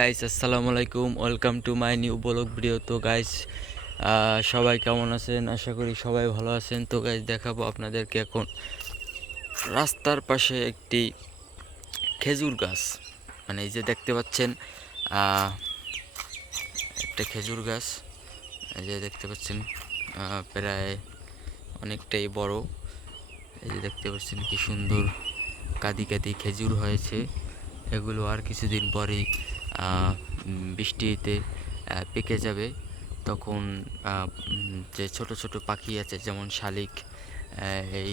Guys আসসালামু আলাইকুম, welcome to my new blog video. তো গাইস সবাই কেমন আছেন? আশা করি সবাই ভালো আছেন। তো গাইস দেখাবো আপনাদেরকে এখন রাস্তার পাশে একটি খেজুর গাছ। মানে এই যে দেখতে পাচ্ছেন একটা খেজুর গাছ, এই যে দেখতে পাচ্ছেন প্রায় অনেকটাই বড়। এই যে দেখতে পাচ্ছেন কি সুন্দর কাঁদি কাঁদি খেজুর হয়েছে। এগুলো আর কিছুদিন পরেই বৃষ্টিতে পেকে যাবে। তখন যে ছোট ছোট পাখি আছে যেমন শালিক এই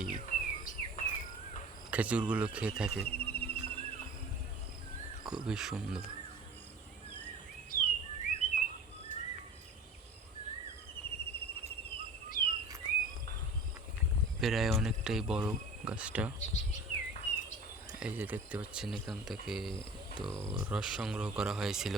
খেজুরগুলো খেয়ে থাকে। খুবই সুন্দর। প্রায় অনেকটাই বড় গাছটা। এই যে দেখতে পাচ্ছেন এখান থেকে তো রস সংগ্রহ করা হয়েছিল।